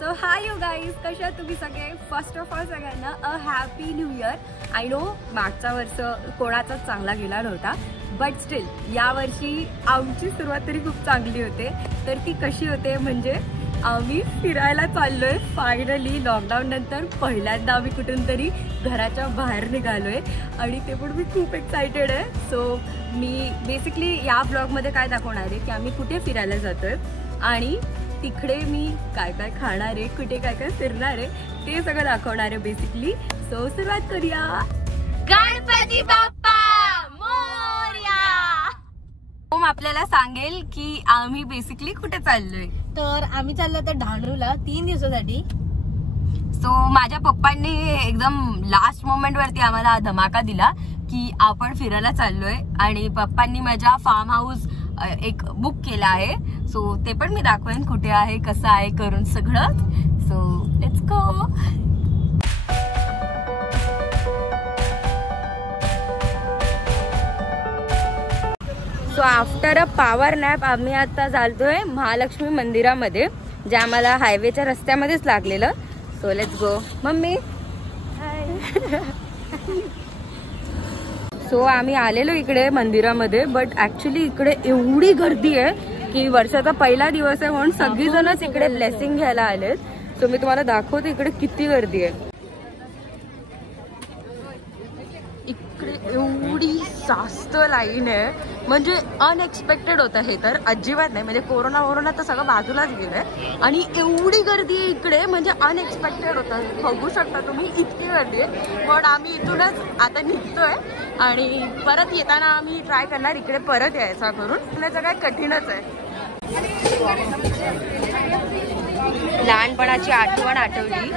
So hi you guys, कशा तुम्ही सगळे. फर्स्ट ऑफ ऑल सगळ्यांना a happy new year. I know मागचा वर्ष कोणाचाच चांगला गेला नव्हता, बट स्टील यावर्षी आमची सुरुवात तरी खूप चांगली होते. तर ती कशी होते म्हणजे आम्ही फिरायला चाललोय. फायनली लॉकडाऊन नंतर पहिल्यांदा आम्ही कुठून तरी घराच्या बाहेर निघालोय आणि ते पण मी खूप एक्सायटेड आहे. सो मी बेसिकली या ब्लॉगमध्ये काय दाखवणार आहे की आम्ही कुठे फिरायला जातोय आणि तिकडे मी काय काय खाणार आहे, कुठे काय काय फिरणार आहे, ते सगळं दाखवणार आहे बेसिकली. सो सुरुवात करूया. गणपती बाप्पा मोरया. ओम आपल्याला सांगेल की आम्ही बेसिकली कुठे चाललोय. तर आम्ही चाललो तर ढांडूरला 3 दिवसासाठी. सो माझ्या पप्पांनी एकदम लास्ट मोमेंट वरती आम्हाला धमाका दिला की आपण फिरायला चाललोय आणि पप्पांनी माझ्या फार्म हाऊस एक बुक केला आहे. सो ते पण मी दाखवेन कुठे आहे, कसं आहे करून सगळं. So let's go. So after a power nap आम्ही आता चालतोय महालक्ष्मी मंदिरामध्ये, जे आम्हाला हायवेच्या रस्त्यामध्येच लागलेलं. So let's go. Mummy so आम्ही आलेलो इकडे मंदिरामध्ये, बट ऍक्च्युली इकडे एवढी गर्दी आहे की वर्षाचा पहिला दिवस आहे म्हणून सगळीजणच इकडे ब्लेसिंग घ्यायला आलेत. सो मी तुम्हाला दाखवते इकडे किती गर्दी आहे. इकडे एवढी जास्त लाईन आहे म्हणजे अनएक्सपेक्टेड होतं हे तर अजिबात नाही. म्हणजे कोरोना तर सगळं बाजूलाच गेलंय आणि एवढी गर्दी आहे इकडे म्हणजे अनएक्सपेक्टेड होतं. बघू शकता तुम्ही इतकी गर्दी आहे. पण आम्ही इथूनच आता निघतोय आणि परत येताना आम्ही ट्राय करणार इकडे परत यायचा करून. आपल्याचं काय कठीणच आहे. लहानपणाची आठवण आठवली.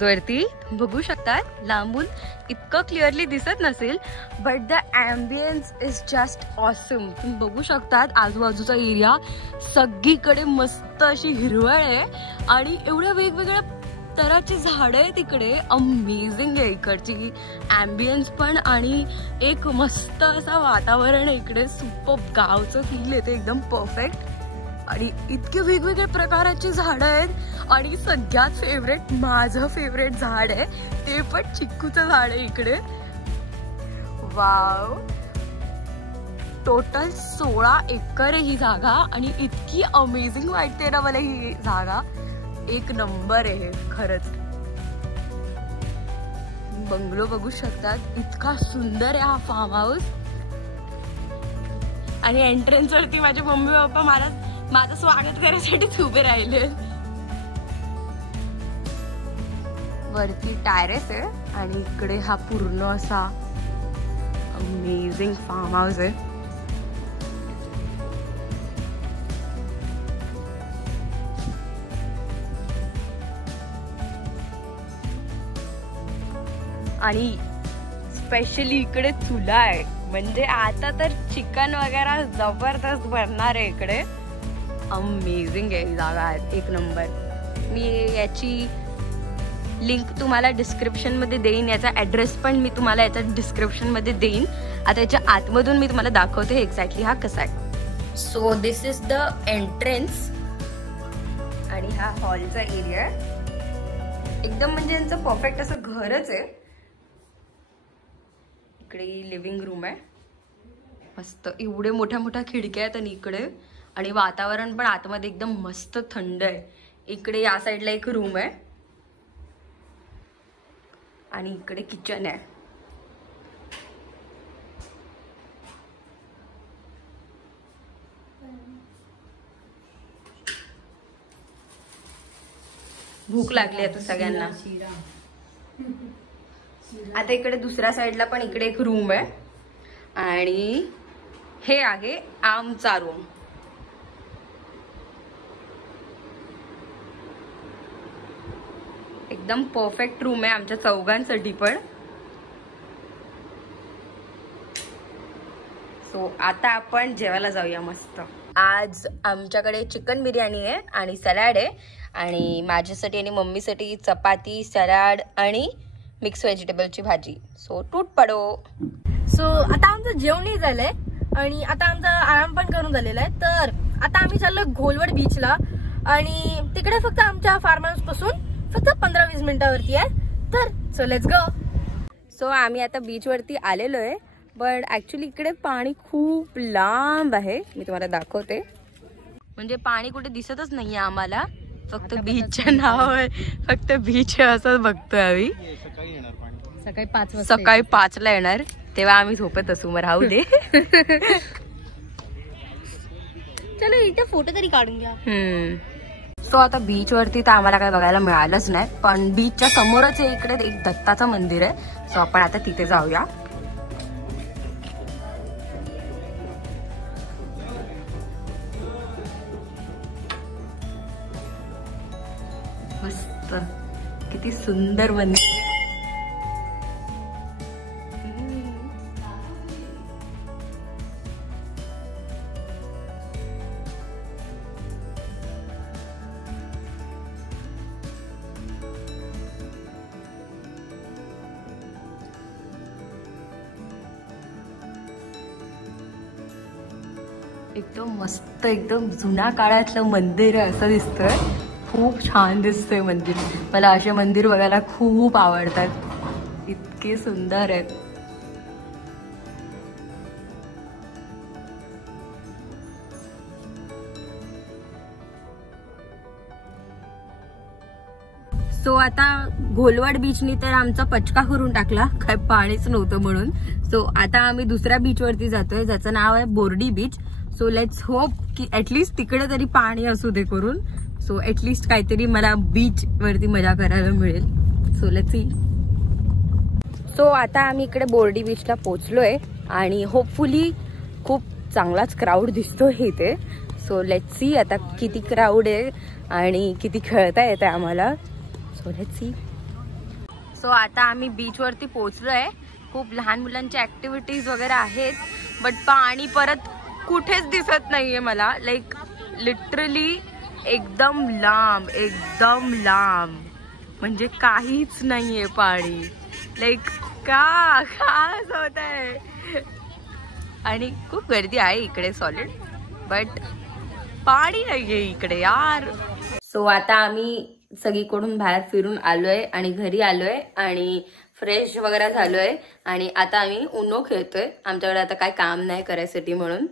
वरती बघू शकतात, लांबून इतकं क्लिअरली दिसत नसेल but the ambience is just awesome. तुम्ही बघू शकतात आजूबाजूचा एरिया सगळीकडे मस्त अशी हिरवळ आहे आणि एवढ्या वेगवेगळ्या तराची झाडं आहेत इकडे. अमेझिंग आहे इकडची ॲम्बियन्स पण आणि एक मस्त असं वातावरण आहे इकडे. सुपर गावचं फील येते एकदम परफेक्ट आणि इतके वेगवेगळ्या प्रकाराची झाडं आहेत आणि सगळ्यात फेवरेट माझं फेवरेट झाड आहे ते पण चिक्कूचं झाड आहे इकडे. वाव. टोटल 16 एकर आहे ही जागा आणि इतकी अमेझिंग वाटते ना मला ही जागा. एक नंबर आहे खरंच. बंगलो बघू शकतात, इतका सुंदर आहे हा फार्म हाऊस. आणि एंट्रन्स वरती माझे मम्मी पप्पा माझं स्वागत करायसाठी उभे राहिले. वरती टॅरेस आहे आणि इकडे हा पूर्ण असा अमेझिंग फार्म हाऊस आहे. आणि स्पेशली इकडे चुला आहे म्हणजे आता तर चिकन वगैरे जबरदस्त बनणार आहे इकडे. अमेझिंग आहे जागा, एक नंबर. मी याची लिंक तुम्हाला डिस्क्रिप्शनमध्ये देईन, याचा ॲड्रेस पण मी तुम्हाला याच्या डिस्क्रिप्शनमध्ये देईन. आता याच्या आतमधून मी तुम्हाला दाखवते एक्झॅक्टली हा कसा आहे. So this is the entrance आणि हा हॉलचा एरिया एकदम म्हणजे यांचं परफेक्ट असं घरच आहे. इकडे लिव्हिंग रूम आहे मस्त. एवढे मोठ्या मोठ्या खिडक्या आहेत आणि इकडे आणि वातावरण पण आतमध्ये एकदम मस्त थंड आहे. इकडे या साईडला एक रूम आहे आणि इकडे किचन आहे. भूक लागली आता सगळ्यांना. आता इकडे दुसऱ्या साईडला पण इकडे एक रूम आहे आणि हे आहे आमचा रूम. एकदम परफेक्ट रूम आहे आमच्या चौघांसाठी पण. सो आता आपण जेवायला जाऊया मस्त. आज आमच्याकडे चिकन बिर्याणी आहे आणि सलाड आहे आणि माझ्यासाठी आणि मम्मीसाठी चपाती, सलाड आणि मिक्स व्हेजिटेबलची भाजी. सो टूट पडो. सो आता आमचं जेवणही झालंय आणि आता आमचा आराम पण करून झालेला आहे. तर आता आम्ही चाललो घोलवड बीचला आणि तिकडे फक्त आमच्या फार्म हाऊस पासून फक्त 15-20 मिनिटावरती आहे. तर सो लेट्स गो. सो आम्ही आता बीच वरती आलेलो आहे पण ऍक्च्युली इकडे पाणी खूप लांब आहे. मी तुम्हाला दाखवते. म्हणजे पाणी कुठे दिसतच नाहीये आम्हाला. फक्त बीचच्या नावावर फक्त बीच आहे असं बघतोय आम्ही. सकाळी 5ला येणार तेव्हा आम्ही झोपत असू. मग राहू दे. चलो इथे फोटो तरी काढून घ्या. सो आता बीच वरती तर आम्हाला काही बघायला मिळालंच नाही पण बीचच्या समोरच इकडे एक दत्ताचं मंदिर आहे. सो आपण आता तिथे जाऊया. मस्त किती सुंदर मंदिर. एकदम मस्त एकदम जुन्या काळातलं मंदिर आहे असं दिसतंय. खूप छान दिसतंय मंदिर. मला असे मंदिर बघायला खूप आवडतात. इतके सुंदर आहेत. सो आता घोलवड बीचनी तर आमचा पचका करून टाकला. काय पाणीच नव्हतं म्हणून. सो आता आम्ही दुसऱ्या बीच वरती जातोय ज्याचं नाव आहे Bordi beach. So let's hope की ऍटलीस्ट तिकडे तरी पाणी असू दे करून. सो ऍटलीस्ट काहीतरी मला बीच वरती मजा करायला मिळेल. So let's C. सो आता आम्ही इकडे बोर्डी बीचला पोहोचलोय आणि होपफुली खूप चांगलाच क्राऊड दिसतोय इथे. सो लेट्स सी आता किती क्राऊड आहे आणि किती खेळता येते आम्हाला. So let's C. सो आता आम्ही बीच वरती पोहोचलोय. खूप लहान मुलांच्या ऍक्टिव्हिटीज वगैरे आहेत बट पाणी परत कुठेच दिसत नाहीये मला. लाईक लिटरली एकदम लांब म्हणजे काहीच नाहीये पाणी. लाईक का असं होत आहे. आणि खूप गर्दी आहे इकडे सॉलिड बट पाणी नाहीये इकडे यार. सो आता आम्ही सगळीकडून बाहेर फिरून आलोय आणि घरी आलोय आणि फ्रेश वगैरे झालोय आणि आता आम्ही उनो खेळतोय. आमच्याकडे आता काय काम नाही करायसाठी म्हणून.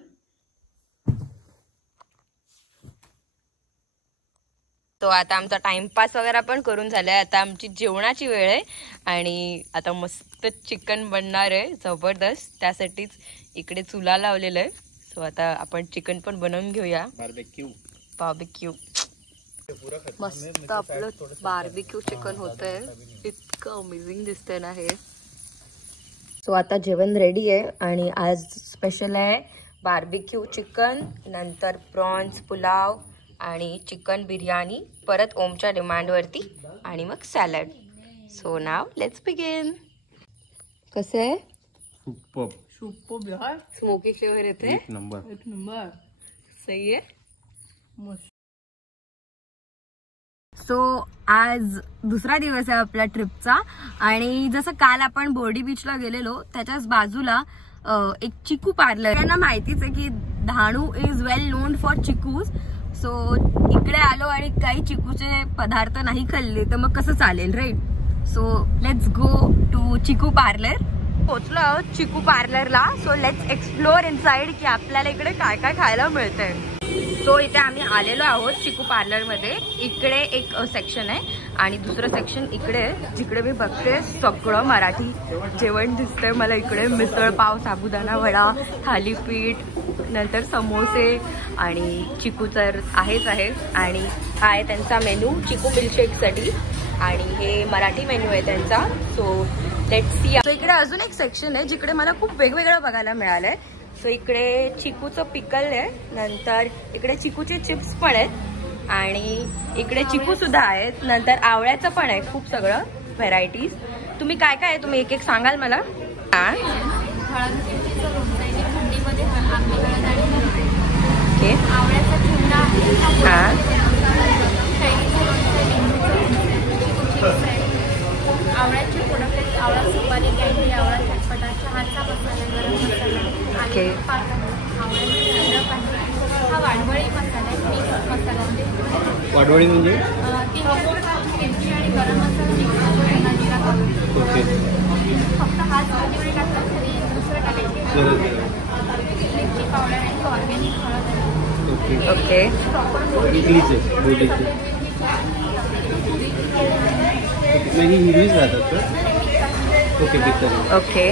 तो आता आमचा टाइमपास वगैरे पण करून झालाय. आता आमची जेवणाची वेळ आहे आणि आता मस्त चिकन बनणार आहे जबरदस्त. त्यासाठीच इकडे चुला लावलेला आहे. सो आता आपण चिकन पण बनवून घेऊया. बार्बिक्यू मस्त आपलं बार्बिक्यू चिकन होतंय. इतकं अमेझिंग दिसतंय ना हे. सो आता जेवण रेडी आहे आणि आज स्पेशल आहे बार्बिक्यू चिकन, नंतर प्रॉन्स पुलाव आणि चिकन बिर्याणी परत ओमच्या डिमांडवरती आणि मग salad. So now let's begin. कसं आहे? सुपर यार. स्मोकी फ्लेवर येते. एक नंबर सही आहे. सो आज दुसरा दिवस आहे आपल्या ट्रिपचा आणि जसं काल आपण बोर्डी बीचला गेलेलो त्याच्याच बाजूला एक चिकू पार्लर. त्यांना माहितीच आहे की Dahanu is well known for chikoos. So इकडे आलो आणि काही चिकूचे पदार्थ नाही खाल्ले तर मग कसं चालेल right. So let's go to Chikoo parlour. पोहोचलो आहोत चिकू पार्लरला. सो लेट्स एक्सप्लोर इनसाइड की आपल्याला इकडे काय काय खायला मिळतंय. सो इथे आम्ही आलेलो आहोत चिकू पार्लर मध्ये. इकडे एक सेक्शन आहे आणि दुसरं सेक्शन इकडे आहे, जिकडे मी बघते सगळं मराठी जेवण दिसतंय मला इकडे. मिसळ पाव, साबुदाणा वडा, थालीपीठ, नंतर समोसे आणि चिकू तर आहेच आहे. आणि हा आहे त्यांचा मेनू चिकू मिल्कशेकसाठी आणि हे मराठी मेन्यू आहे त्यांचा. So let's C. सो इकडे अजून एक सेक्शन आहे जिकडे मला खूप वेगवेगळं बघायला मिळालंय. सो इकडे चिकूचं पिकल आहे, नंतर इकडे चिकूचे चिप्स पण आहेत आणि इकडे चिकू सुद्धा आहेत, नंतर आवळ्याचं पण आहे. खूप सगळं व्हेरायटीज. तुम्ही काय काय आहे तुम्ही एक एक सांगाल मला? हां ओके. हां आवळ्याचे प्रोडक्ट, आवळा सुपारी, कॅन्डी, आवळा चटपटा, चहाचा मसाला, गरम मसाला, ओके. हा वाडवळी मसाला आहे, मिक्स मसाला. वाडवळी म्हणजे 3 आणि गरम मसाला ओके. फक्त हाच भाजीवडी टाकतात, तरी दुसरं टाकायची मिरची पावडर आणि ऑर्गॅनिक हळद. ओके. हिरवीच राहतात. Okay okay.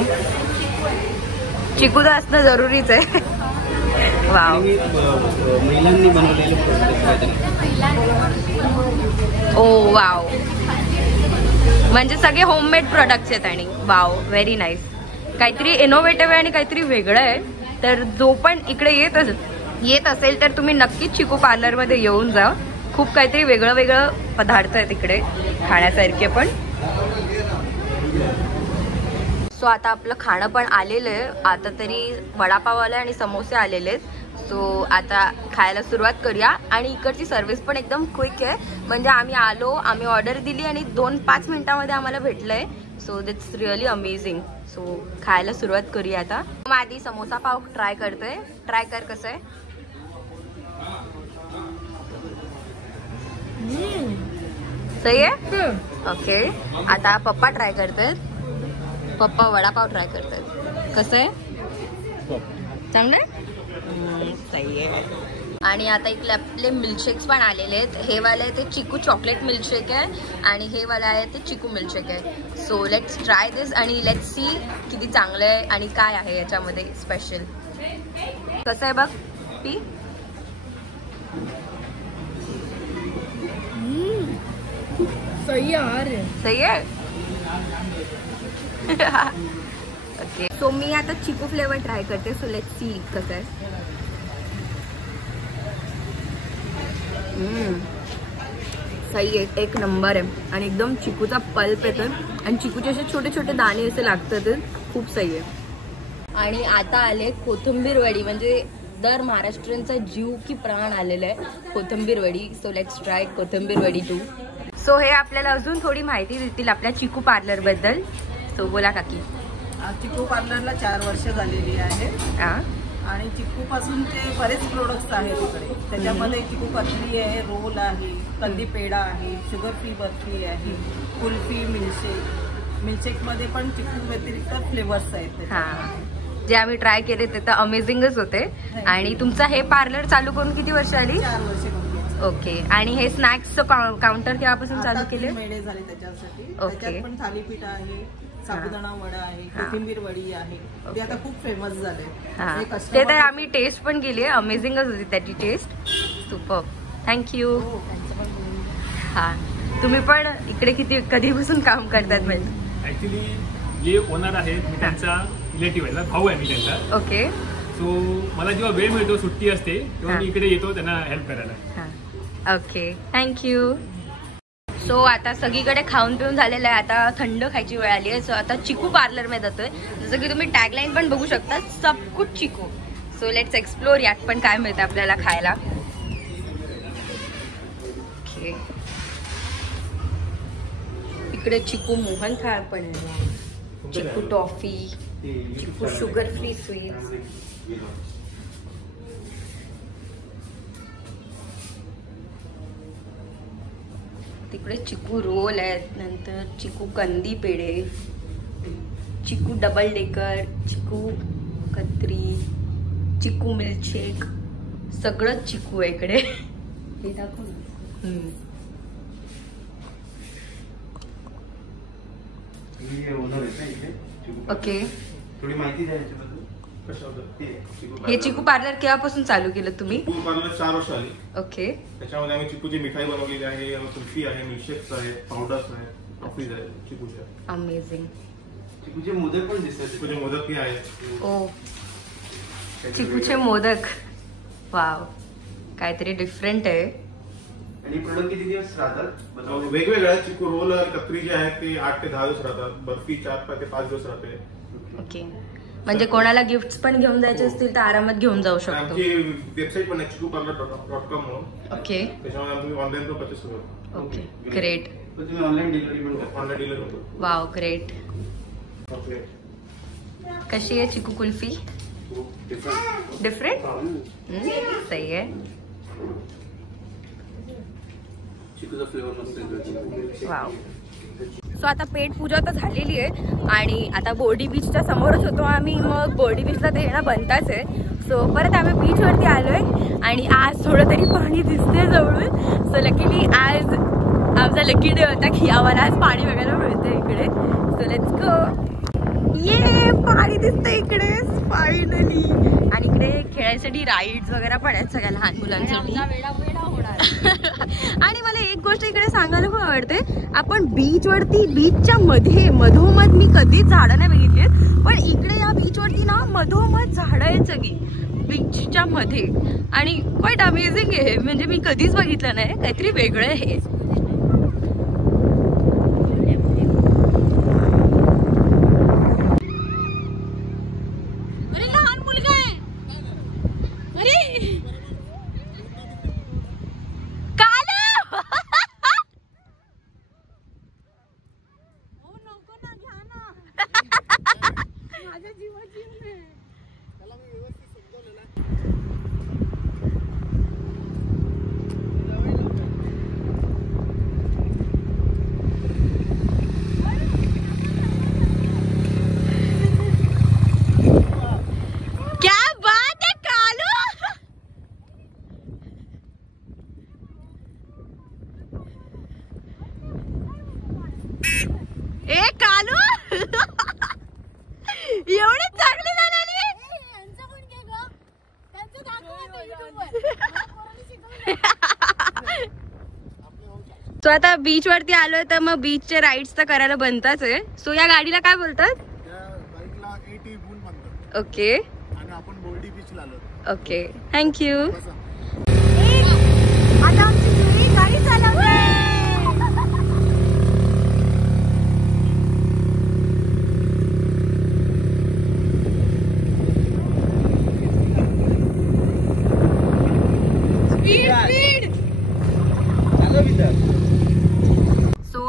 चिकू तर असणं जरुरीच आहे. वाव. महिलांनी बनवलेले ओ वाव. म्हणजे सगळे होममेड प्रोडक्ट्स आहेत आणि वाव व्हेरी नाईस. काहीतरी इनोव्हेटिव्ह आहे आणि काहीतरी वेगळं आहे. तर जो पण इकडे येत असेल तर तुम्ही नक्कीच चिकू पार्लरमध्ये येऊन जा. खूप काहीतरी वेगळं वेगळं पदार्थ आहेत इकडे खाण्यासारखे पण. सो आता आपलं खाणं पण आलेलं आहे. आता तरी वडापाव आले आणि समोसे आलेले आहेत. सो आता खायला सुरुवात करूया. आणि इकडची सर्व्हिस पण एकदम क्विक आहे. म्हणजे आम्ही आलो, आम्ही ऑर्डर दिली आणि 2-5 मिनिटांमध्ये आम्हाला भेटलंय. So that's really amazing. So खायला सुरुवात करूया आता. मग आधी समोसा पाव ट्राय करते. ट्राय कर कसं आहे. सही आहे. ओके. आता पप्पा ट्राय करतात. पप्पा वडापाव ट्राय करतात. कसं आहे. चांगलं आहे. सही आहे. आणि आता इकडे आपले मिल्कशेक्स पण आलेले आहेत. हे वाले ते चिकू चॉकलेट मिल्कशेक आहे आणि हे वाला आहे ते चिकू मिल्कशेक आहे. सो लेट्स ट्राय दिस आणि लेट्स सी किती चांगलं आहे आणि काय आहे याच्यामध्ये स्पेशल. कसं आहे बघ पी. सही आहे. सही आहे. ओके. सो मी आता चिकू फ्लेवर ट्राय करते. सो लेट्स सी कसं आहे. सही आहे. एक नंबर आहे. आणि एकदम चिकूचा पल्प येतो आणि चिकूचे असे छोटे छोटे दाणे असे लागतात. खूप सही आहे. आणि आता आले कोथिंबीर वडी. म्हणजे दर महाराष्ट्रीयनचा जीव की प्राण आलेला आहे कोथिंबीर वडी. सो लेट्स ट्राय कोथिंबीर वडी टू. सो हे आपल्याला अजून थोडी माहिती देतील आपल्या चिकू पार्लर बद्दल. सो बोला काकी. चिकू पार्लरला 4 वर्ष झालेली आहे आणि चिकू पासून ते बरेच प्रोडक्ट्स आहेत इकडे. त्याच्यामध्ये चिकू कतली आहे, रोल आहे, कंदी पेढा आहे, शुगर फ्री बर्फी आहे, कुल्फी, मिल्कशेक मध्ये पण चिकू व्यतिरिक्त फ्लेवर्स आहेत. जे आम्ही ट्राय केले ते तर अमेझिंगच होते. आणि तुमचं हे पार्लर चालू करून किती वर्ष आली. 4 वर्ष. ओके. आणि हे स्नॅक्सचं काउंटर केव्हापासून चालू केले. मेळे झाले त्याच्यासाठी. त्याच्यात पण थालीपीठ आहे, साबुदाणा वडा आहे, कोथिंबीर वडी आहे. ते आता खूप फेमस झाले. ते तर आम्ही टेस्ट पण केली आहे. अमेझिंगच होती त्याची टेस्ट. सुपर. थँक्यू. हा तुम्ही पण इकडे कधीपासून काम करतात. म्हणजे ऍक्च्युली जे ओनर आहेत मी त्यांचा रिलेटिव्ह आहे, भाऊ आहे मी त्यांचा. ओके. सो मला जेव्हा वेळ मिळतो, सुट्टी असते, तेव्हा मी इकडे येतो त्यांना हेल्प करायला. ओके. थँक्यू. सो आता सगळीकडे खाऊन पिऊन झालेलं आहे. आता थंड खायची वेळ आली आहे. सो आता चिकू पार्लर मध्ये जातोय. जसं की तुम्ही टॅगलाईन पण बघू शकता, सब कुछ चिकू. सो लेट्स एक्सप्लोर यात पण काय मिळतं आपल्याला खायला. ओके. इकडे चिकू मोहन थाळ पण आहे, चिकू टॉफी, चिकू शुगर फ्री स्वीट्स. तिकडे चिकू रोल आहेत, नंतर चिकू कंदी पेढे, चिकू डबल डेकर, चिकू कत्री, चिकू मिल्कशेक, सगळंच चिकू आहे इकडे. हे दाखव ना. ओके. थोडी माहिती द्या याच्याबद्दल. हे चिकू पार्लर केव्हापासून चालू केलं तुम्ही? चिकू पार्लर 4 वर्ष आली. ओके. त्याच्यामध्ये आम्ही चिकूची मिठाई बनवलेली आहे, कुल्फी आहे, मिल्कशेक्स आहे, पावडर्स आहे, कॉफीज आहे चिकूच्या. अमेझिंग. चिकूचे मोदक पण दिसतात. चिकूचे मोदकही आहेत. ओ, चिकूचे मोदक. वाव, काहीतरी डिफरंट आहे. आणि प्रोडक्ट किती दिवस राहतात? वेगवेगळ्या आहेत. चिकू रोल आणि कत्री जे आहेत ते 8 ते 10 दिवस राहतात. बर्फी 4 ते 5 दिवस राहते. ओके. म्हणजे कोणाला गिफ्ट पण घेऊन जायचे असतील तर आरामात घेऊन जाऊ शकतो. आमची वेबसाईट पण आहे chikuparlour.com म्हणून. ओके. त्याच्यामध्ये आम्ही ऑनलाईन पण परचेस करतो. Okay, great. तुम्ही ऑनलाईन डिलिव्हरी पण करता? ऑनलाईन डिलिव्हरी होतो. Wow, great. ओके. कशी आहे चिकू कुल्फी? डिफरेंट. सही आहे. चिकूचा फ्लेवर मस्त. वाव. सो आता पेट पूजा तर झालेली आहे आणि आता बोर्डी बीचच्या समोरच होतो आम्ही. मग बोर्डी बीचला ते येणं बनताच आहे. सो परत आम्ही बीचवरती आलोय आणि आज थोडं तरी पाणी दिसते जवळून. सो लकीली आज आमचा लकी डे होता की आम्हाला आज पाणी बघायला मिळतं इकडे. सो लेट्स गो. ये पाणी दिसतं इकडे फायनली. आणि इकडे खेळायसाठी राईड्स वगैरे पण आहेत सगळ्या लहान मुलांसाठी. आणि मला एक गोष्ट इकडे सांगायला खूप आवडते. आपण बीचवरती बीचच्या मध्ये मधोमध मी कधीच झाडं नाही बघितली, पण इकडे या बीचवरती ना मधोमध झाडं आहेत सगळी बीचच्या मध्ये. आणि क्वाईट अमेझिंग आहे. म्हणजे मी कधीच बघितलं नाही. काहीतरी वेगळं आहे. सो आता बीच वरती आलोय तर मग बीचचे राईड्स तर करायला बनताच आहे. सो या गाडीला काय बोलतात? ओके. आपण बोर्डी बीचला आलो. Okay, thank you. आता आमची गाडी चालवते.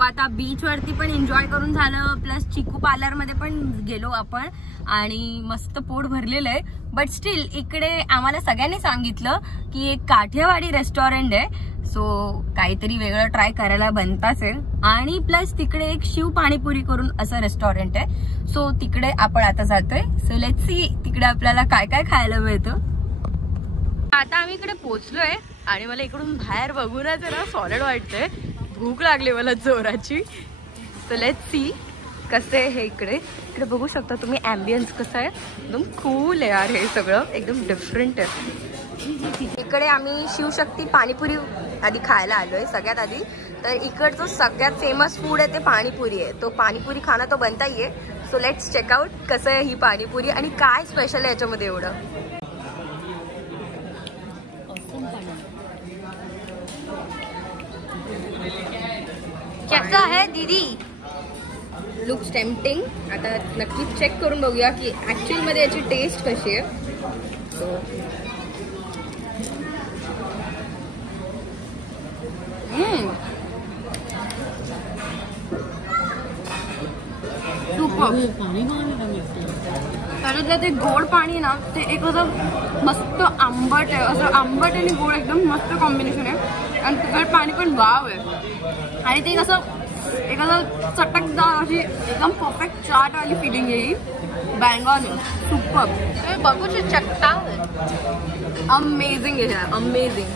आता बीच वरती पण एन्जॉय करून झालं, प्लस चिकू पार्लर मध्ये पण गेलो आपण आणि मस्त पोट भरलेलं आहे. बट स्टील इकडे आम्हाला सगळ्यांनी सांगितलं की एक काठियावाडी रेस्टॉरंट आहे. सो काहीतरी वेगळं ट्राय करायला बनताच आहे. आणि प्लस तिकडे एक शिव पाणीपुरी करून असं रेस्टॉरंट आहे. सो तिकडे आपण आता जातोय. सो लेट्स सी तिकडे आपल्याला काय काय खायला मिळतं. आता आम्ही इकडे पोहोचलोय आणि मला इकडून बाहेर बघूनच ना सॉलिड वाटतंय. भूक लागली मला जोराची. सो लेट्स सी कसं आहे हे इकडे. इकडे बघू शकता तुम्ही ॲम्बियन्स कसं आहे. एकदम कूल आहे यार, हे सगळं एकदम डिफरंट आहे. इकडे आम्ही शिवशक्ती पाणीपुरी आधी खायला आलोय सगळ्यात आधी. तर इकडचं सगळ्यात फेमस फूड आहे ते पाणीपुरी आहे. तो पाणीपुरी खाणं तो बनता आहे. सो लेट्स चेकआउट कसं आहे ही पाणीपुरी आणि काय स्पेशल आहे याच्यामध्ये एवढं. कैसा है दीदी? Looks tempting. आता नक्कीच चेक करून बघूया की ऍक्च्युअल मध्ये याची टेस्ट कशी आहे. त्याच्यातलं ते गोड पाणी ना ते एक असं मस्त आंबट आहे. असं आंबट आणि गोड एकदम मस्त कॉम्बिनेशन आहे. आणि तिखट पाणी पण वाव आहे. आणि ते कसं एक असं चटकदार अशी एकदम परफेक्ट चाटवाली फिलिंग येईल. बँगॉन सुपर बघू शकता. अमेझिंग आहे, अमेझिंग.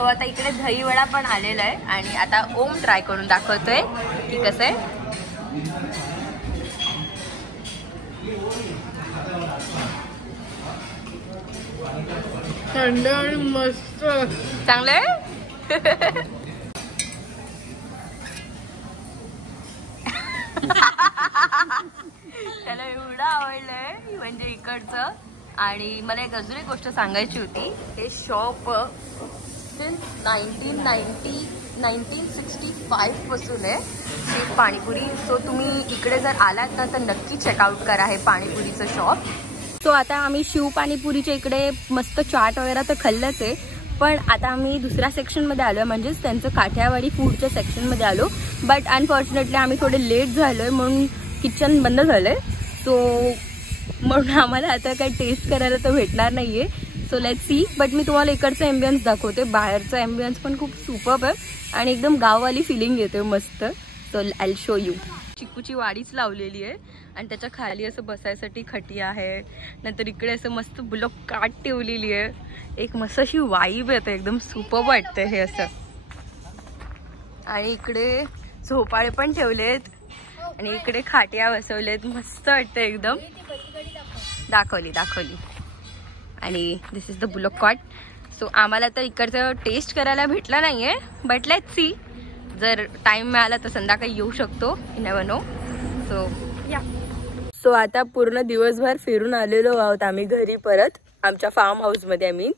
आता इकडे दही वडा पण आलेला आहे आणि आता ओम ट्राय करून दाखवतोय की कसं आहे. थंड आणि मस्त चांगलंय. त्याला एवढं आवडलंय म्हणजे इकडचं. आणि मला एक अजून एक गोष्ट सांगायची होती. हे शॉप सिन्स 1965 पासून आहे ही पाणीपुरी. सो तुम्ही इकडे जर आलात ना तर नक्की चेकआउट करा हे पाणीपुरीचं शॉप. सो आता आम्ही शिव पाणीपुरीच्या इकडे मस्त चाट वगैरे तर खाल्लंच आहे, पण आता आम्ही दुसऱ्या सेक्शनमध्ये आलो आहे, म्हणजेच त्यांचं काठियावाडी फूडच्या सेक्शनमध्ये आलो. बट अनफॉर्च्युनेटली आम्ही थोडे लेट झालो आहे म्हणून किचन बंद झालं आहे. सो म्हणून आम्हाला आता काही टेस्ट करायला तर भेटणार नाही आहे. So let's C. बट मी तुम्हाला इकडचं ॲम्बियन्स दाखवते. बाहेरचं ॲम्बियन्स पण खूप सुपर्ब आहे आणि एकदम गाववाली फिलिंग येते मस्त. So I show you. चिकूची वाडीच लावलेली आहे आणि त्याच्या खाली असं बसायसाठी खटिया आहे. नंतर इकडे असं मस्त ब्लॉक काट ठेवलेली आहे. एक मस्त अशी वाईब येते, एकदम सुपर्ब वाटते हे असं. आणि इकडे झोपाळे पण ठेवलेत आणि इकडे खाटिया बसवलेत. मस्त वाटतं एकदम. दाखवली. आणि this is the block cot. So आम्हाला तर इकडचं टेस्ट करायला भेटला नाहीये, बट लेट्स सी. जर टाइम मिळाला तर संध्याकाळी येऊ शकतो. You never know. सो या. सो आता पूर्ण दिवसभर फिरून आलेलो आहोत आम्ही घरी परत आमच्या फार्म हाऊसमध्ये.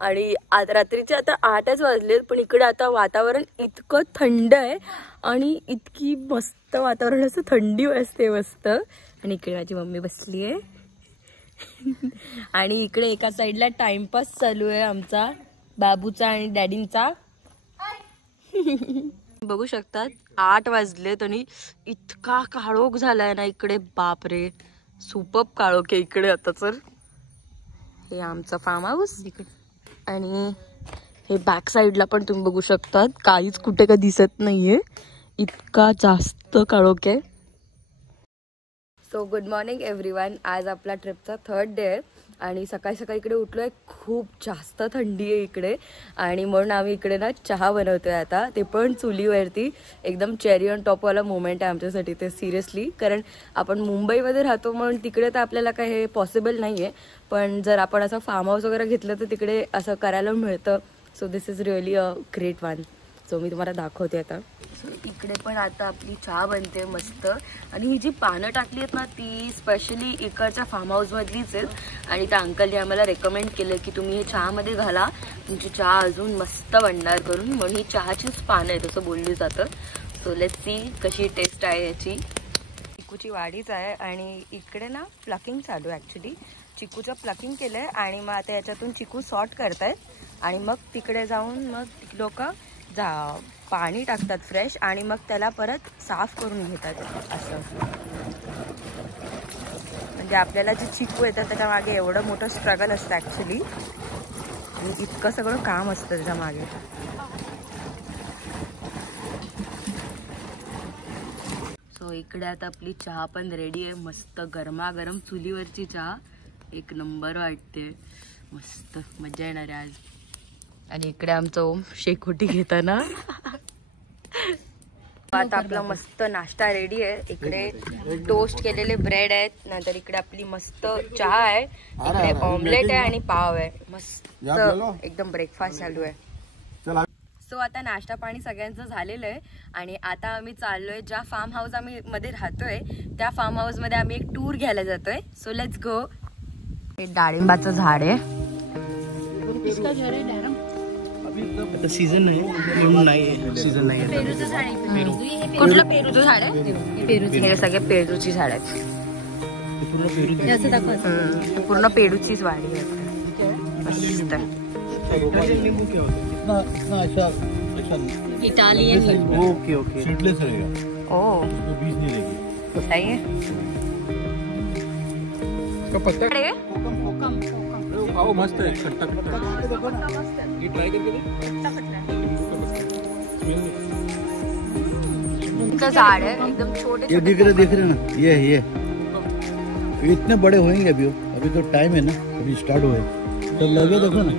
आणि आज रात्रीचे आता 8च वाजलेत, पण इकडे आता वातावरण इतकं थंड आहे आणि इतकी मस्त वातावरण, असं थंडी वाजते मस्त. आणि इकडे माझी मम्मी बसली आहे आणि इकडे एका साईडला टाइमपास चालू आहे आमचा बाबूचा आणि डॅडींचा. बघू शकतात 8 वाजलेत आणि इतका काळोख झालाय ना इकडे. बापरे, सुपर्ब काळोख आहे इकडे आता. तर हे आमचं फार्म हाऊस आणि हे बॅक साईडला पण तुम्ही बघू शकतात काहीच कुठे का दिसत नाहीये, इतका जास्त काळोख आहे. So good morning everyone. आज आपला ट्रिपचा 3rd डे आहे आणि सकाळी सकाळी इकडे उठलो आहे. खूप जास्त थंडी आहे इकडे आणि म्हणून आम्ही इकडे ना चहा बनवतोय आता, ते पण चुलीवरती. एकदम चेरी ऑन टॉपवाला मोमेंट आहे आमच्यासाठी ते, सिरियसली. कारण आपण मुंबईमध्ये राहतो म्हणून तिकडे तर आपल्याला काही हे पॉसिबल नाही आहे, पण जर आपण असं फार्म हाऊस वगैरे घेतलं तर तिकडे असं करायला मिळतं. So this is really a great one. So मी तुम्हाला दाखवते आता. इकडे पण आता आपली चहा बनते मस्त. आणि ही जी पानं टाकली आहेत ना ती स्पेशली इकडच्या फार्म हाऊसमधलीच आहेत आणि त्या अंकलने आम्हाला रेकमेंड केलं की तुम्ही हे चहामध्ये घाला, तुमची चहा अजून मस्त बनणार करून. म्हणून ही चहाचीच पानं आहेत असं बोलली जातं. सो लेट्स सी कशी टेस्ट आहे याची. चिकूची वाडीच आहे आणि इकडे ना प्लकिंग चालू आहे. ॲक्च्युली चिकूचं प्लकिंग केलं आहे आणि मग आता याच्यातून चिकू सॉर्ट करतायत आणि मग तिकडे जाऊन मग लोक पाणी टाकतात फ्रेश आणि मग त्याला परत साफ करून घेतात असं. म्हणजे आपल्याला जे चिकू येतं त्याच्या मागे एवढं मोठं स्ट्रगल असतं ॲक्च्युली आणि इतकं सगळं काम असतं त्याच्या मागे. सो इकडे आता आपली चहा पण रेडी आहे. मस्त गरमागरम चुलीवरची चहा एक नंबर वाटते. मस्त मजा येणार आहे आज. आणि इकडे आमचं ओम शेकोटी घेताना. आता आपला मस्त नाश्ता रेडी आहे. इकडे टोस्ट केलेले ब्रेड आहेत, नंतर इकडे आपली मस्त चहा आहे, इकडे ऑमलेट आहे आणि पाव आहे. मस्त एकदम ब्रेकफास्ट चालू आहे. सो आता नाश्ता पाणी सगळ्यांचं झालेलं आहे आणि आता आम्ही चाललोय ज्या फार्म हाऊस आम्ही मध्ये राहतोय त्या फार्म हाऊस मध्ये आम्ही एक टूर घ्यायला जातोय. सो लेट्स गो. हे डाळिंबाचं झाड आहे. आता सीझन नाही म्हणून नाही, सीझन नाही. पेरूचं झाड आहे. कुठलं पेरूचं झाड आहे? हे सगळे पेरूची झाड आहेत. पूर्ण पेरूचीच वाडी आहे. मस्त इटालियन. Okay okay. सीडलेस रहेगा. ओ बीज नहीं लेगी. सही है. खाओ मस्त है. खट्टा ये ट्राई करके दे. झाड़ है एकदम छोटे. ये दिख रहे ना, ये इतने बड़े होंगे अभी तो टाइम है ना, अभी स्टार्ट हुए तो लगे देखो ना.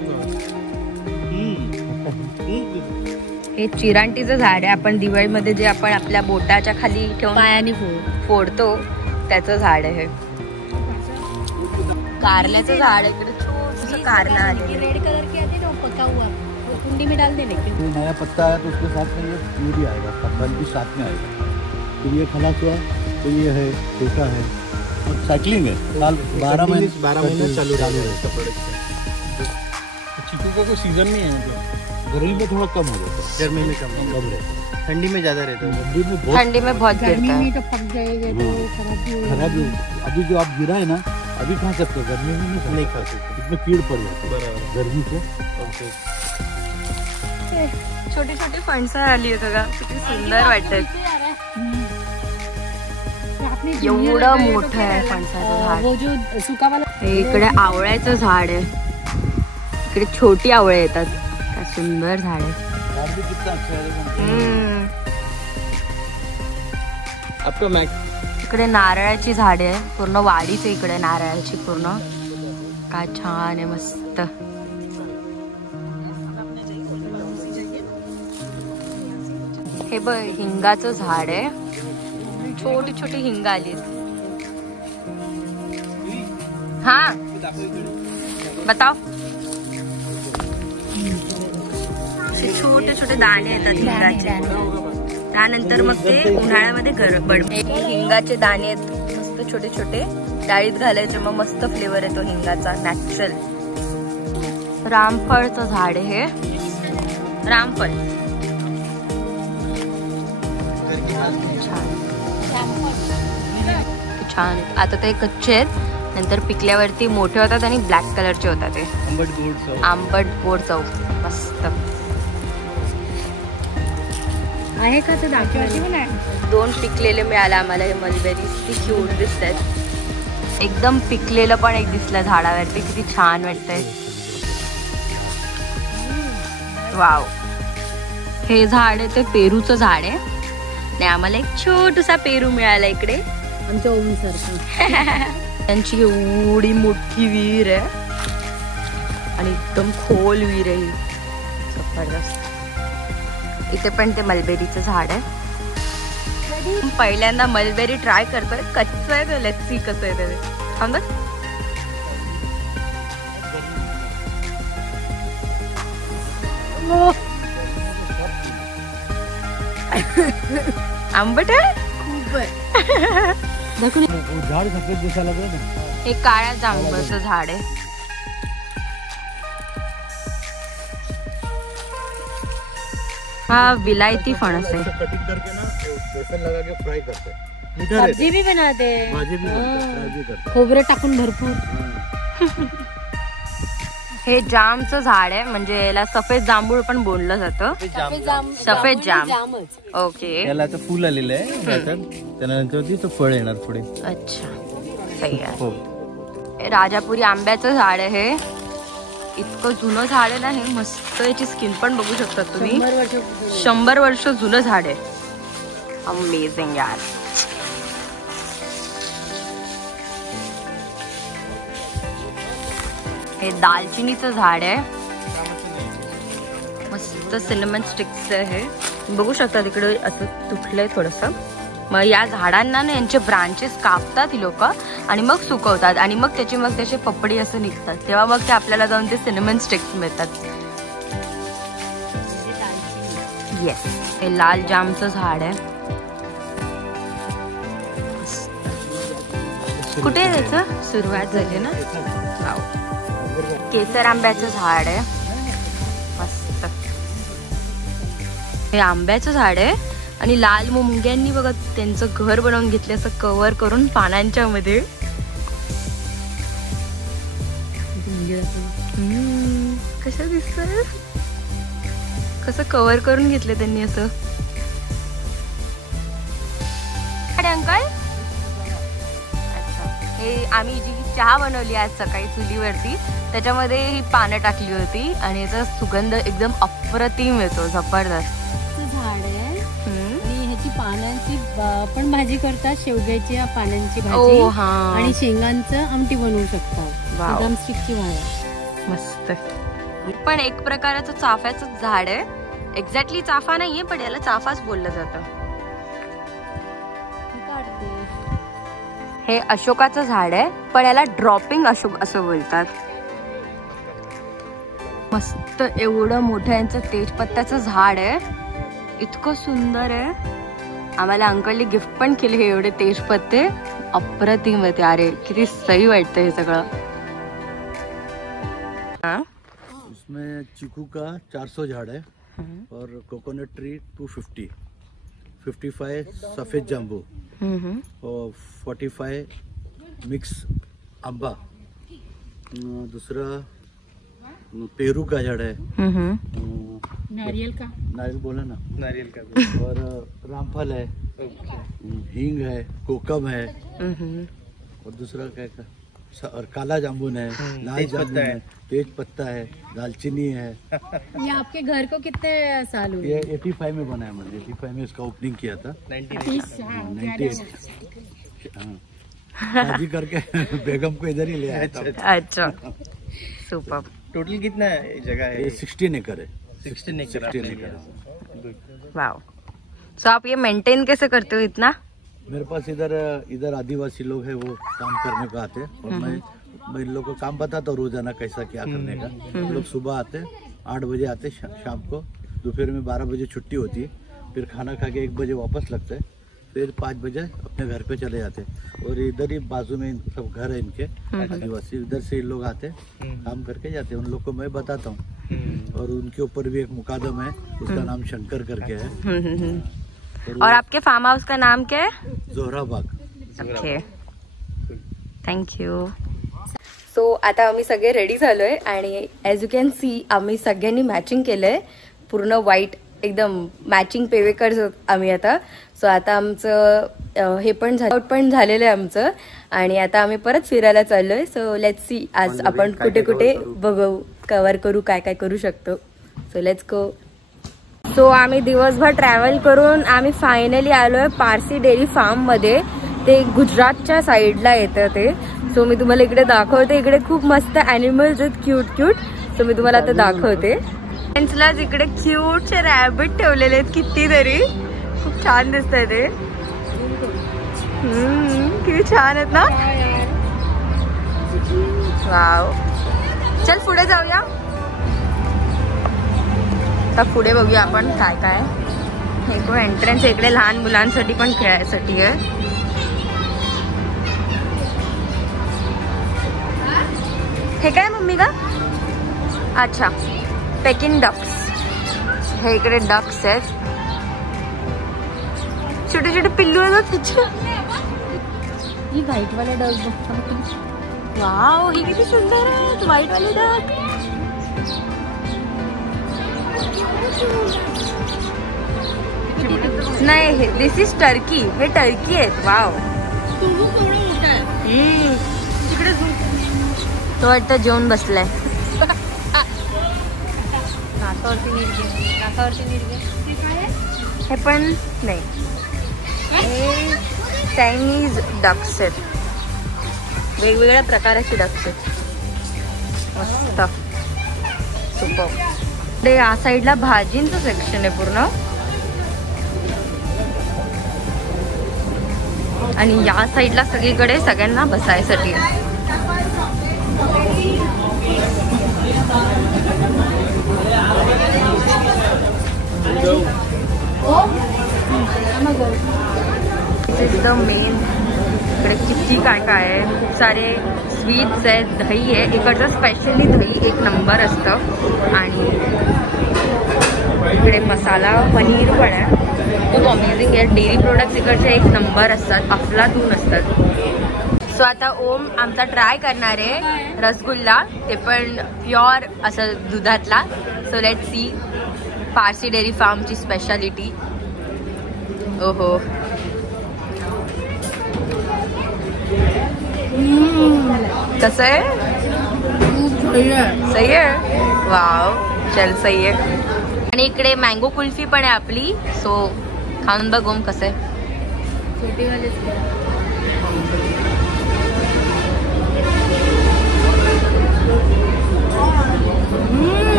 हे चिरांटीचं झाड आहे. आपण दिवाळीमध्ये जे आपण आपल्या बोटाच्या खाली ठेवून पायाने फोडतो त्याचं झाड आहे. कारल्याचं झाड आहे. इकडे छोटंसं कारला आलेलं. रेड कलर की आती तो पका हुआ वो कुंडी में डाल देने के. ये नया पत्ता आया तो उसके साथ में ये भी आएगा, फल भी साथ में आएगा. तो ये खलास हुआ तो ये है, छोटा है और साइकिलिंग है. साल 12 महीने चालू रहता प्रोडक्ट. चीकू का कोई सीजन नहीं है. गर्मी में थोड़ा कम हो जाता है, गर्मी में कम रहता है, ठंडी में ज्यादा रहता है. ठंडी में बहुत गिरता है. तो पक जाएगा तो खराब. अभी जो आप गिरा है ना, अभी खा सकते हो, गर्मी में नहीं खा सकते, इसमें कीड़ पड़ जाती है गर्मी से. छोटी छोटी फणसं आली आहे बघा, किती सुंदर वाटतात. एवढं मोठं आहे फणसाचं झाड. वो जो सूखा वाला. हे इकडे आवळ्याचं झाड आहे. इकडे छोटी आवळे येतात. काय सुंदर झाड आहे. झाड भी कितना अच्छा है. आपका मैक. इकडे नारळाची झाडे आहे. पूर्ण वाडीच आहे इकडे नारळाची पूर्ण. काय छान आहे, मस्त. हे बघ हिंगाचं झाड आहे. छोटी छोटी हिंग आली. हा बताओ. छोटे छोटे दाणे येतात हिंगाचे. त्यानंतर मग ते उन्हाळ्यामध्ये हिंगाचे दाणे आहेत मस्त छोटे छोटे. डाळीत घालायचे मग मस्त फ्लेवर येतो हिंगाचा नॅचरल. रामफळचं झाड आहे हे. रामफळ छान. आता ते कच्चे आहेत, नंतर पिकल्यावरती मोठे होतात आणि ब्लॅक कलरचे होतात. ते आंबट गोड चव मस्त आहे का. ते दाखवायची पण आहे. 2 पिकलेले मिळाले आम्हाला. हे मलबेरीज ती क्यूट दिसतात. एकदम पिकलेलं पण एक दिसलं झाडावरती. किती छान वाटतंय. वाव. हे झाड आहे ते पेरूचं झाड आहे. आणि आम्हाला एक छोटूसा पेरू मिळाला इकडे. आमच्या ओवी सारखं. त्यांची एवढी मोठी विहीर आहे आणि एकदम खोल विहीर आहे ही. जबरदस्त. इथे पण ते मलबेरीचं झाड आहे. पहिल्यांदा मलबेरी ट्राय करतोय. कच्चं आहे ते. लेट्स सी कसं आहे ते. थांब. आंबट आहे खूप. झाड सफेद जैसा लग रहा है. हे काळ्या जांभळाचं झाड आहे. हा विलायती फणस आहे. कटिंग करके ना बेसन लगा के फ्राई करते हैं. सब्जी भी बनाते. भाजी भी फ्राई भी करते. खोबरं टाकून भरपूर. हे जामचं झाड आहे. म्हणजे याला सफेद जांभूळ पण बोललं जातं. सफेद जाम. ओके. याला आता फुल आलेलं आहे. त्यानंतर फळ येणार पुढे. अच्छा सही आहे. हे राजापुरी आंब्याचं झाड आहे. इतकं जुनं झाड आहे ना हे. मस्त. याची स्किन पण बघू शकता तुम्ही. 100 वर्ष जुनं झाड आहे. अमेझिंग यार. हे दालचिनीचं झाड आहे. मस्त सिनेमन स्टिक्स आहे. बघू शकता तिकडे असं तुटलंय थोडस. मग या झाडांना ना यांचे ब्रांचेस कापतात ही लोक आणि मग सुकवतात आणि मग त्याचे पपडी असं निघतात. तेव्हा मग ते आपल्याला जाऊन ते सिनेमन स्टिक्स मिळतात. येस. हे लाल जामचं झाड आहे. कुठे आहे त्याचं सुरुवात झाली ना. केसर आंब्याचं झाड आहे. मस्त. हे आंब्याचं झाड आहे आणि लाल मुंग्यांनी बघा त्यांचं घर बनवून घेतले असं कव्हर करून पानांच्या मध्ये. कसं दिसतंय. कसं कव्हर करून घेतले त्यांनी असं. अंकल हे आम्ही जी चहा बनवली आज सकाळी चुलीवरती त्याच्यामध्ये ही पानं टाकली होती आणि याचा सुगंध एकदम अप्रतिम येतो. जबरदस्त झाड आहे. आणि ह्याची पानांची पण भाजी करतात. शेवग्याची पानांची भाजी आणि शेंगांचं आमटी बनवू शकतात. ड्रमस्टिकची भाजी. मस्त. पण एक प्रकारचं चाफ्याचं झाड आहे. एक्झॅक्टली चाफा नाहीये पण याला चाफाच बोललं जातं. हे अशोकाचं झाड आहे पण याला ड्रॉपिंग अशोक असं बोलतात. मस्त एवढं मोठं यांचं तेजपत्त्याचं झाड आहे, इतकं सुंदर आहे. आम्हाला अंकलने गिफ्ट पण केले हे एवढे तेजपत्ते, अप्रतिम आहे. अरे किती सही वाटतं हे सगळं. इसमें चीकू का 400 झाड़ है और कोकोनट ट्री 250, 55 सफेद जाम्बू और 45 मिक्स अम्बा, दूसरा पेरू का झाड़ है, नारियल बोला ना, नारियल का और रामफल है, हींग है, कोकम है, और दूसरा क्या का और काला जामुन है, लाल जामुन है, तेज पत्ता है, दालचीनी है. ये आपके घर को कितने साल हुए? ये 85 में बना है. मैंने 85 में इसका ओपनिंग किया था. 98 शादी करके बेगम को इधर ही ले आया था. अच्छा सुपर. टोटल कितना जगह है? ये 16 एकड़ है. 16 एकड़. 16 एकड़. वाओ. सो आप ये मेंटेन कैसे करते हो इतना? मेरे पास इधर आदिवासी लोग हैं, वो काम करने को आते हैं और मैं इन लोगों को काम बताता हूँ रोजाना कैसा क्या करने का. लोग सुबह आते 8 बजे आते, शाम को दोपहर में 12 बजे छुट्टी होती है, फिर खाना खा के 1 बजे वापस लगता है, फिर 5 बजे अपने घर पे चले जाते. और इधर ही बाजू में सब घर है इनके आदिवासी, इधर से इन लोग आते काम करके जाते. उन लोग को मैं बताता हूँ. और उनके ऊपर भी एक मुकादम है, उसका नाम शंकर करके है. और आपके फार्म हाऊस का नाम क्या है? जोहराबाग. Okay thank you. सो आता आम्ही सगळे रेडी झालोय आणि ॲज यू कॅन सी आम्ही सगळ्यांनी मॅचिंग केलंय, पूर्ण व्हाईट एकदम मॅचिंग पेवेकर्स आम्ही आता. सो आता आमचं हे पण झालेलं आहे आमचं आणि आता आम्ही परत फिरायला चाललोय. सो लेट्स सी आज आपण कुठे कुठे बघू, कव्हर करू, काय काय करू शकतो. So let's go. सो आम्ही दिवसभर ट्रॅव्हल करून आम्ही फायनली आलोय पारसी डेअरी फार्म मध्ये. ते गुजरातच्या साईडला येतं ते. सो मी तुम्हाला इकडे दाखवते. इकडे खूप मस्त ॲनिमल्स आहेत, क्यूट क्यूट. सो मी तुम्हाला आता दाखवते. फ्रेंड्सलाच इकडे क्यूटचे रॅबिट ठेवलेले आहेत कितीतरी, खूप छान दिसत आहे ते. किती छान आहेत ना. वाव. चल पुढे जाऊया. आता पुढे बघूया आपण काय काय. हे तो एंट्रन्स इकडे लहान मुलांसाठी पण खेळायसाठी आहे. हे काय मम्मी का? अच्छा पेकिंग डक्स. हे इकडे डक्स आहेत, छोटे छोटे पिल्लू आहेत त्याचे. ही व्हाईट वाले डक बघतो. वाव ही किती सुंदर आहेत व्हाईट वाले डक. नाही दिस इज टर्की. हे टर्की आहेत. वाव तो वाटतं जेवण बसलाय. हे पण नाही, हे चायनीज डक्स आहेत, वेगवेगळ्या प्रकाराचे डक्स आहेत. मस्त सुपर. ते या साईडला भाजींचं सेक्शन आहे पूर्ण आणि या साईडला सगळीकडे सगळ्यांना बसायसाठी आहे. दिस इज द मेन. इकडे किती काय काय आहे, खूप सारे स्वीट्स आहेत, दही आहे. इकडचं स्पेशली दही एक नंबर असतं आणि इकडे मसाला पनीर पण आहे, खूप अमेझिंग आहे. डेअरी प्रोडक्ट्स इकडचे एक नंबर असतात, अफलातून असतात. सो आता ओम आमचा ट्राय करणार आहे रसगुल्ला, ते पण प्युअर असं दुधातला. So let's see Parsi dairy फार्मची स्पेशालिटी. ओहो कसं आहे? सही आहे. वाव चल सही आहे. आणि इकडे मँगो कुल्फी पण आहे आपली. सो खाऊन बघ ओम कसं आहे.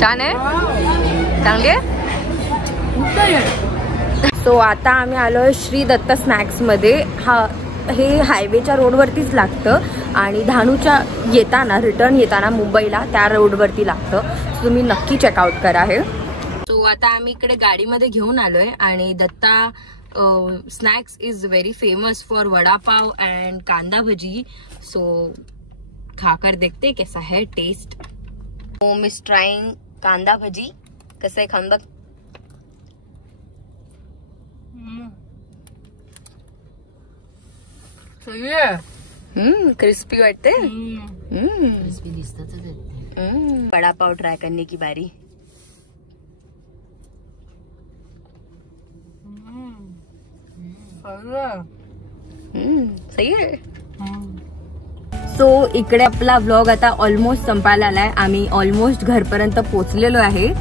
छान आहे. चांगली आहे. सो आता आम्ही आलोय श्री दत्त स्नॅक्स मध्ये. हे हायवेच्या रोडवरतीच लागतं आणि धानूच्या येताना रिटर्न येताना मुंबईला त्या रोडवरती लागतं. सो तुम्ही नक्की चेकआउट करा हे. सो आता आम्ही इकडे गाडीमध्ये घेऊन आलोय आणि Datta snacks is very famous for vada pav and kanda bhaji. So खाकर देखते कैसा है टेस्ट. मिस ट्राइंग कांदा भजी. कसं आहे खाऊन बघ. क्रिस्पी वाटते. क्रिस्पी दिसतच. वडापाव ट्राय करने की बारी. सही आहे. सो इकडे आपला व्लॉग आता ऑलमोस्ट संपायला आलाय. आम्ही ऑलमोस्ट घरपर्यंत पोहोचलेलो आहे.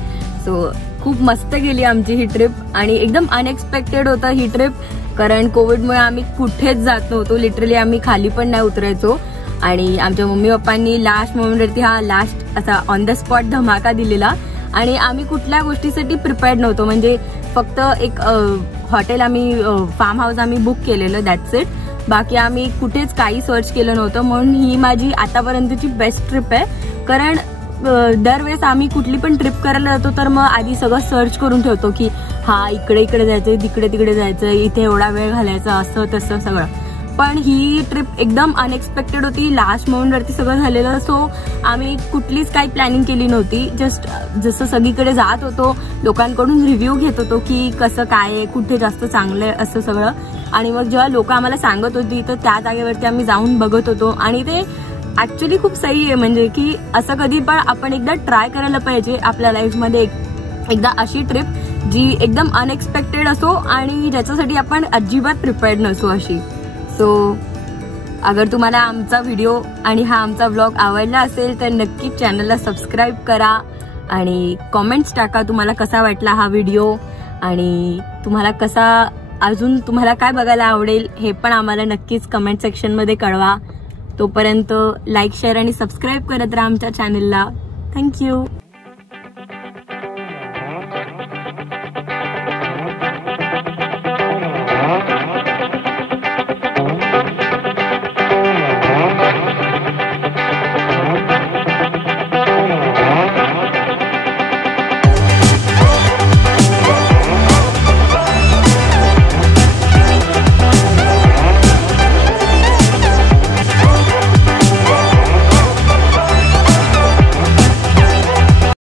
सो खूप मस्त गेली आमची ही ट्रिप आणि एकदम अनएक्सपेक्टेड होतं ही ट्रिप. कारण कोविडमुळे आम्ही कुठेच जात नव्हतो. लिटरली आम्ही खाली पण नाही उतरायचो आणि आमच्या मम्मी पप्पांनी लास्ट मोमेंटवरती हा लास्ट असा ऑन द स्पॉट धमाका दिलेला आणि आम्ही कुठल्या गोष्टीसाठी प्रिपेअर्ड नव्हतो. म्हणजे फक्त एक हॉटेल आम्ही फार्म हाऊस आम्ही बुक केलेलं, दॅट्स इट. बाकी आम्ही कुठेच काही सर्च केलं नव्हतं. म्हणून ही माझी आतापर्यंतची बेस्ट ट्रिप आहे. कारण दरवेळेस आम्ही कुठली पण ट्रिप करायला जातो तर मग आधी सगळं सर्च करून ठेवतो की हा इकडे इकडे जायचंय, तिकडे तिकडे जायचंय, इथे एवढा वेळ घालायचा, असं तसं सगळं. पण ही ट्रिप एकदम अनएक्सपेक्टेड होती. लास्ट मोमेंटवरती सगळं झालेलं. सो आम्ही कुठलीच काही प्लॅनिंग केली नव्हती. जस्ट जसं सगळीकडे जात होतो लोकांकडून रिव्ह्यू घेत होतो की कसं काय आहे, कुठे जास्त चांगलं आहे, असं सगळं. आणि मग जेव्हा लोक आम्हाला सांगत होती तर त्या जागेवरती आम्ही जाऊन बघत होतो आणि ते ऍक्च्युली खूप सही आहे. म्हणजे की असं कधी पण आपण एकदा ट्राय करायला पाहिजे आपल्या लाईफमध्ये एकदा अशी ट्रिप जी एकदम अनएक्सपेक्टेड असो आणि ज्याच्यासाठी आपण अजिबात प्रिपेअर्ड नसो अशी. सो अगर तुम्हाला आमचा व्हिडिओ आणि हा आमचा व्लॉग आवडला असेल तर नक्की चॅनलला सबस्क्राईब करा आणि कॉमेंट्स टाका तुम्हाला कसा वाटला हा व्हिडिओ आणि तुम्हाला कसा अजून तुम्हाला काय बघायला आवडेल हे पण आम्हाला नक्कीच कमेंट सेक्शनमध्ये कळवा. तोपर्यंत लाईक शेअर आणि सबस्क्राईब करत राहा आमच्या चॅनलला. थँक्यू.